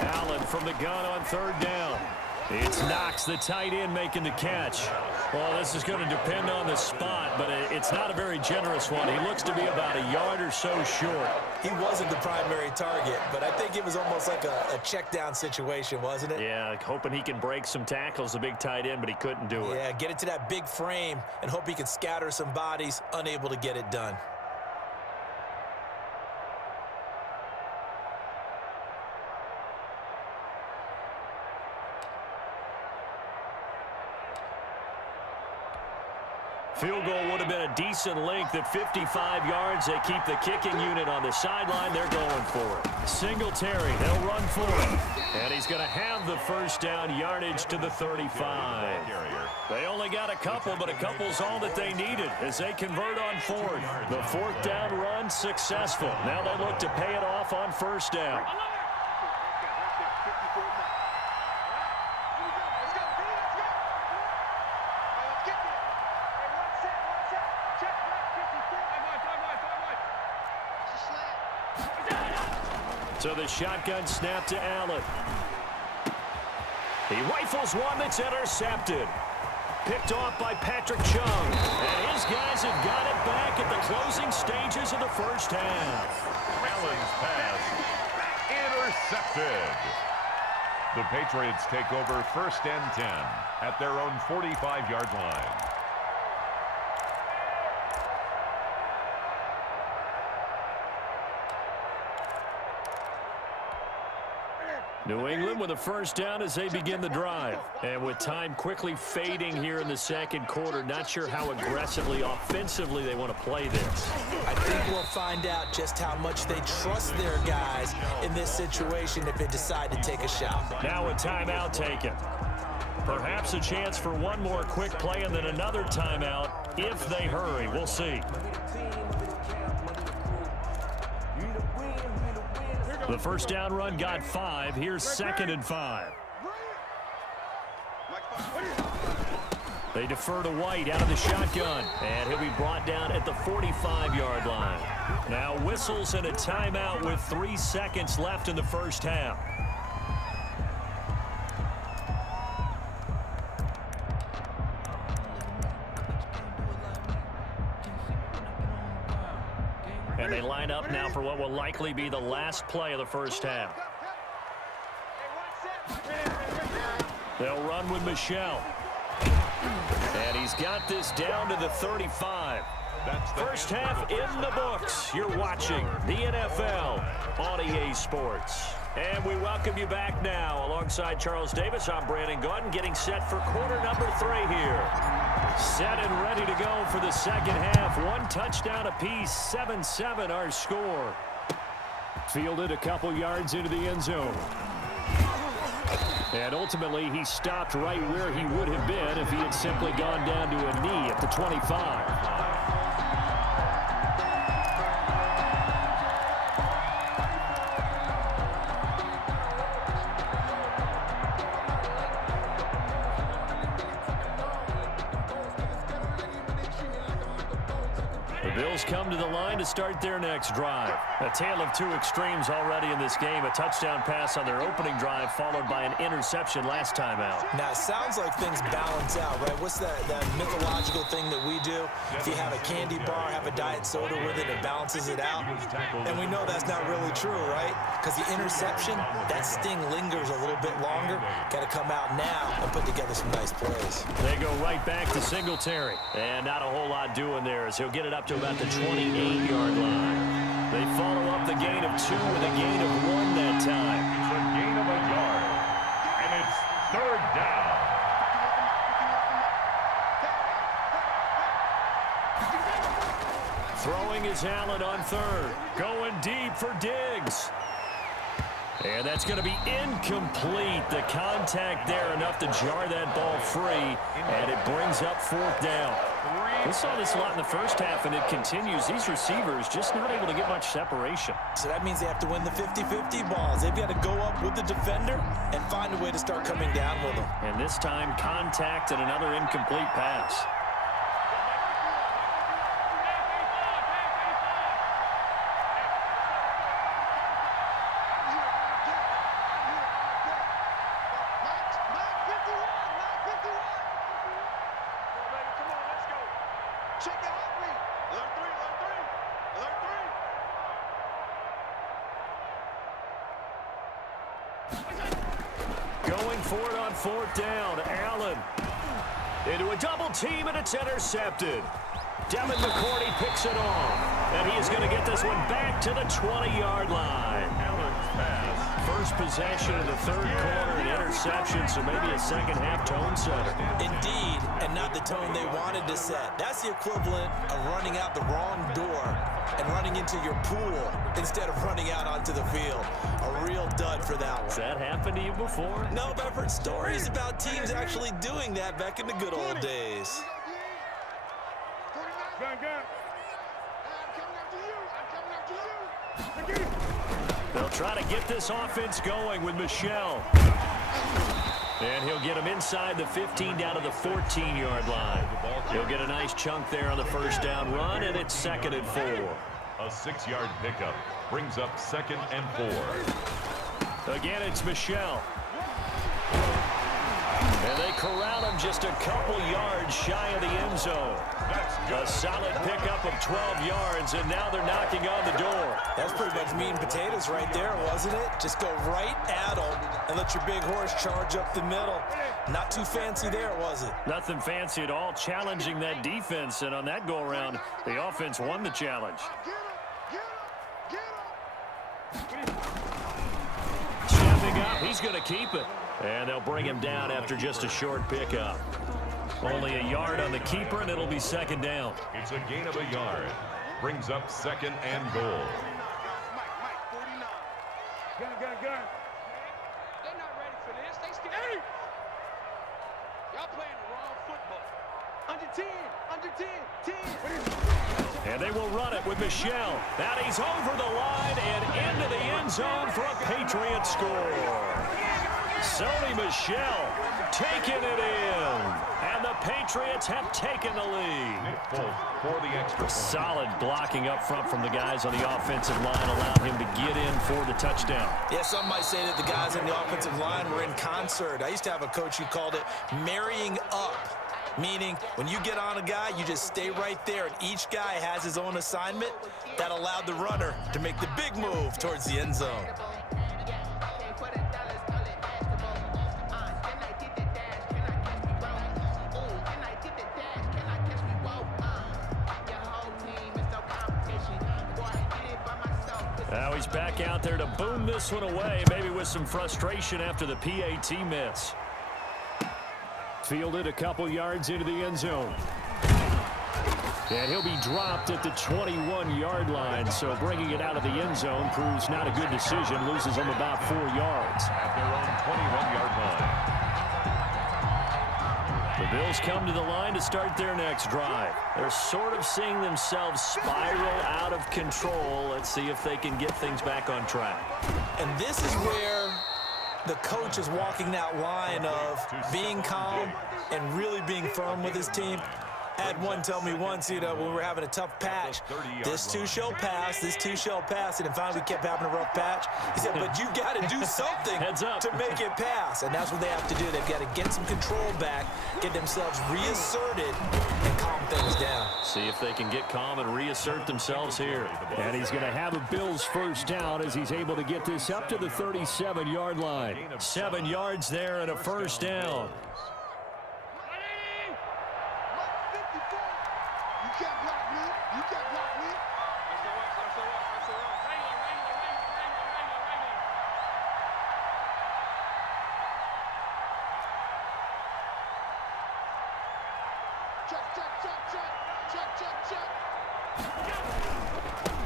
Allen from the gun on third down. It's Knox, the tight end, making the catch. Well, this is going to depend on the spot, but it's not a very generous one. He looks to be about a yard or so short. He wasn't the primary target, but I think it was almost like a check down situation, wasn't it? Yeah, hoping he can break some tackles, the big tight end, but he couldn't do it. Yeah, get it to that big frame and hope he can scatter some bodies, unable to get it done. Field goal would have been a decent length at 55 yards. They keep the kicking unit on the sideline. They're going for it. Singletary, they'll run for it. And he's going to have the first down, yardage to the 35. They only got a couple, but a couple's all that they needed as they convert on fourth. The fourth down run successful. Now they look to pay it off on first down. So the shotgun snap to Allen. He rifles one that's intercepted. Picked off by Patrick Chung. And his guys have got it back at the closing stages of the first half. Allen's pass intercepted. The Patriots take over first and 10 at their own 45-yard line. New England with a first down as they begin the drive. And with time quickly fading here in the second quarter, not sure how aggressively, offensively they want to play this. I think we'll find out just how much they trust their guys in this situation if they decide to take a shot. Now a timeout taken. Perhaps a chance for one more quick play and then another timeout if they hurry. We'll see. The first down run got 5. Here's 2nd and 5. They defer to White out of the shotgun. And he'll be brought down at the 45-yard line. Now whistles and a timeout with 3 seconds left in the first half. And they line up now for what will likely be the last play of the first half. They'll run with Michel. And he's got this down to the 35. First half in the books. You're watching the NFL on EA Sports. And we welcome you back now. Alongside Charles Davis, I'm Brandon Gaudin, getting set for quarter number 3 here. Set and ready to go for the second half. 1 touchdown apiece, 7-7 our score. Fielded a couple yards into the end zone. And ultimately, he stopped right where he would have been if he had simply gone down to a knee at the 25. Bills come to the line to start their next drive. A tale of 2 extremes already in this game. A touchdown pass on their opening drive followed by an interception last time out. Now, it sounds like things balance out, right? What's that mythological thing that we do? If you have a candy bar, have a diet soda with it, it balances it out. And we know that's not really true, right? Because the interception, that sting lingers a little bit longer. Got to come out now and put together some nice plays. They go right back to Singletary. And not a whole lot doing there as he'll get it up to about the 28-yard line. They follow up the gain of 2 with a gain of 1 that time. It's a gain of a yard, and it's 3rd down. Throwing is Allen on 3rd. Going deep for Diggs. And that's going to be incomplete. The contact there enough to jar that ball free, and it brings up 4th down. We saw this a lot in the first half, and it continues. These receivers just not able to get much separation. So that means they have to win the 50-50 balls. They've got to go up with the defender and find a way to start coming down with them. And this time, contact and another incomplete pass. Check the heartbeat. Alert 3, alert 3. Going for it on 4th down. Allen into a double team, and it's intercepted. Devin McCourty picks it off, and he is going to get this one back to the 20-yard line. Allen's pass. First possession of the 3rd quarter, an interception, so maybe a second-half tone setter. Indeed, and not the tone they wanted to set. That's the equivalent of running out the wrong door and running into your pool instead of running out onto the field. A real dud for that one. Has that happened to you before? No, but I've heard stories about teams actually doing that back in the good old days. Gun. I'm coming after you. They'll try to get this offense going with Michel. And he'll get him inside the 15 down to the 14-yard line. He'll get a nice chunk there on the first down run, and it's 2nd and 4. A 6-yard pickup brings up 2nd and 4. Again, it's Michel. And they corral him just a couple yards shy of the end zone. A solid pickup of 12 yards, and now they're knocking on the door. That's pretty much meat and potatoes right there, wasn't it? Just go right at them and let your big horse charge up the middle. Not too fancy there, was it? Nothing fancy at all, challenging that defense, and on that go-around, the offense won the challenge. Stepping up, he's going to keep it. And they'll bring him down after just a short pickup. Only a yard on the keeper, and it'll be 2nd down. It's a gain of a yard. Brings up 2nd and goal. Mike, 49. Gun. They're not ready for this. They scared. Y'all playing the wrong football. Under 10. And they will run it with Michel. That he's over the line and into the end zone for a Patriot score. Sony Michel taking it in. And the Patriots have taken the lead. Nick Folk for the extra point. Solid blocking up front from the guys on the offensive line, allowed him to get in for the touchdown. Yeah, some might say that the guys on the offensive line were in concert. I used to have a coach who called it marrying up, meaning when you get on a guy, you just stay right there, and each guy has his own assignment. That allowed the runner to make the big move towards the end zone. Now he's back out there to boom this one away, maybe with some frustration after the PAT miss. Fielded a couple yards into the end zone. And he'll be dropped at the 21-yard line, so bringing it out of the end zone proves not a good decision. Loses him about 4 yards. At their own 21-yard line. The Bills come to the line to start their next drive. They're sort of seeing themselves spiral out of control. Let's see if they can get things back on track. And this is where the coach is walking that line of being calm and really being firm with his team. I had one tell me once, when we were having a tough patch, this too shall pass, and finally we kept having a rough patch. He said, but you got to do something Heads up. to make it pass, and that's what they have to do. They've got to get some control back, get themselves reasserted, and calm things down. See if they can get calm and reassert themselves here. And he's going to have a Bills first down as he's able to get this up to the 37-yard line. 7 yards there and a first down.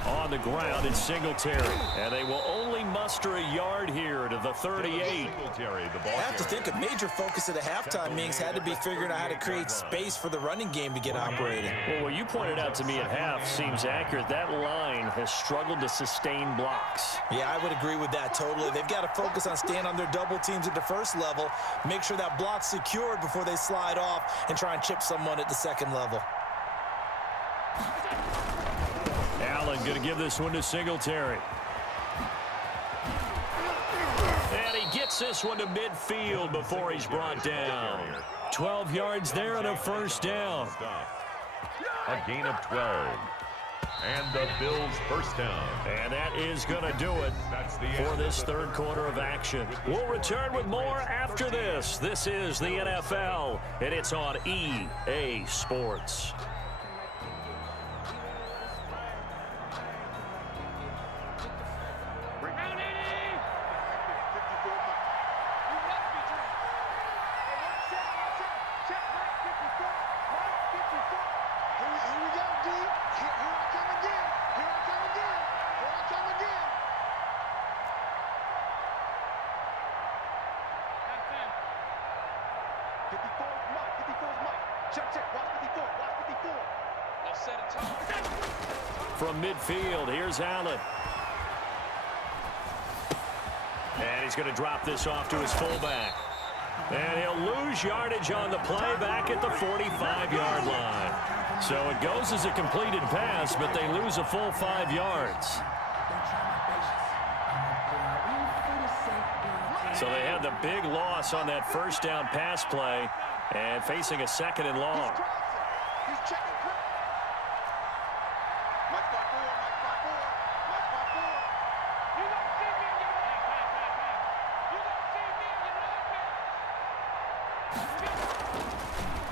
On the ground, it's Singletary. And they will only muster a yard here to the 38. I have to think a major focus of the halftime meetings had to be figuring out how to create space for the running game to get operating. Well, what you pointed out to me at half seems accurate. That line has struggled to sustain blocks. Yeah, I would agree with that totally. They've got to focus on staying on their double teams at the first level, make sure that block's secured before they slide off and try and chip someone at the second level. Allen going to give this one to Singletary. And he gets this one to midfield before he's brought down. 12 yards there and a first down. A gain of 12. And the Bills first down. And that is going to do it for this third quarter of action. We'll return with more after this. This is the NFL, and it's on EA Sports. From midfield, here's Allen. And he's going to drop this off to his fullback. And he'll lose yardage on the play back at the 45-yard line. So it goes as a completed pass, but they lose a full 5 yards. So they had the big loss on that first down pass play and facing a second and long.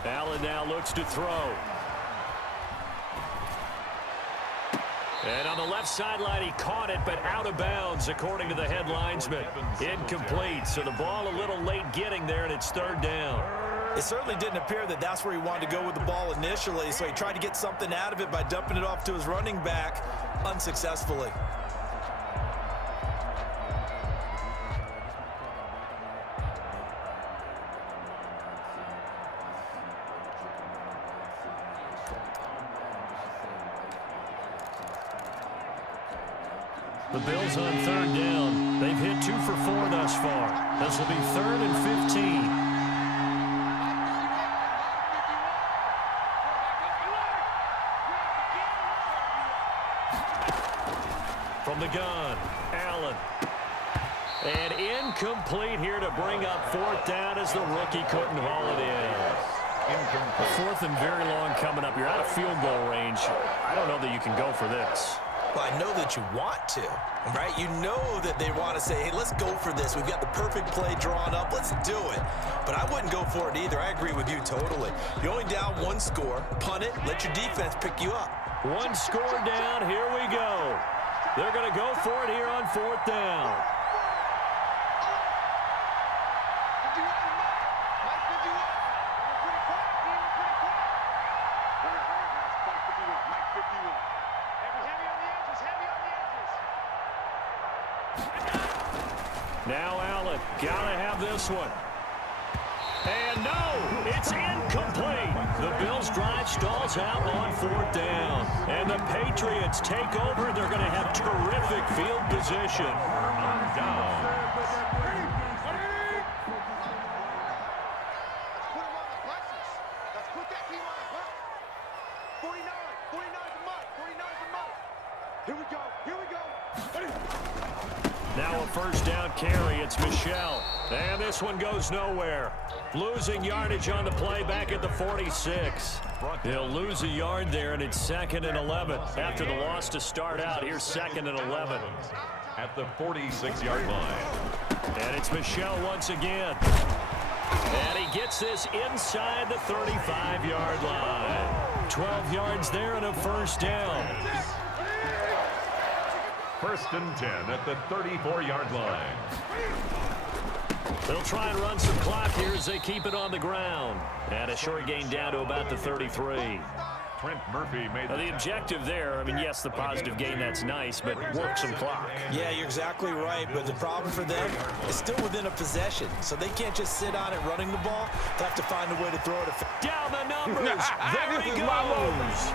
Allen now looks to throw. And on the left sideline, he caught it, but out of bounds, according to the head linesman. Incomplete, so the ball a little late getting there, and it's third down. It certainly didn't appear that that's where he wanted to go with the ball initially, so he tried to get something out of it by dumping it off to his running back unsuccessfully. The Bills on third down. They've hit 2 for 4 thus far. This will be 3rd and 15. From the gun, Allen. And incomplete here to bring up 4th down as the rookie couldn't haul it in. A 4th and very long coming up. You're out of field goal range. I don't know that you can go for this. Well, I know that you want to, right? You know that they want to say, hey, let's go for this. We've got the perfect play drawn up. Let's do it. But I wouldn't go for it either. I agree with you totally. You're only down 1 score. Punt it. Let your defense pick you up. 1 score down. Here we go. They're going to go for it here on 4th down. Now Allen, gotta have this one. And no, it's incomplete. The Bills drive stalls out on 4th down. And the Patriots take over. They're going to have terrific field position. Down. Let's put that team on the clock. 49 to Mike. 49 to Mike. Here we go. Here we go. Now a first down carry. It's Michel. And this one goes nowhere. Losing yardage on the play back at the 46. He'll lose a yard there, and it's 2nd and 11. After the loss to start out, here's 2nd and 11. At the 46-yard line. And it's Michel once again. And he gets this inside the 35-yard line. 12 yards there and a first down. 1st and 10 at the 34-yard line. They'll try and run some clock here as they keep it on the ground. And a short gain down to about the 33. Trent Murphy made the objective there, I mean, yes, the positive gain, that's nice, but work some clock. Yeah, you're exactly right, but the problem for them is still within a possession, so they can't just sit on it running the ball. They have to find a way to throw it. Down the numbers. There he goes.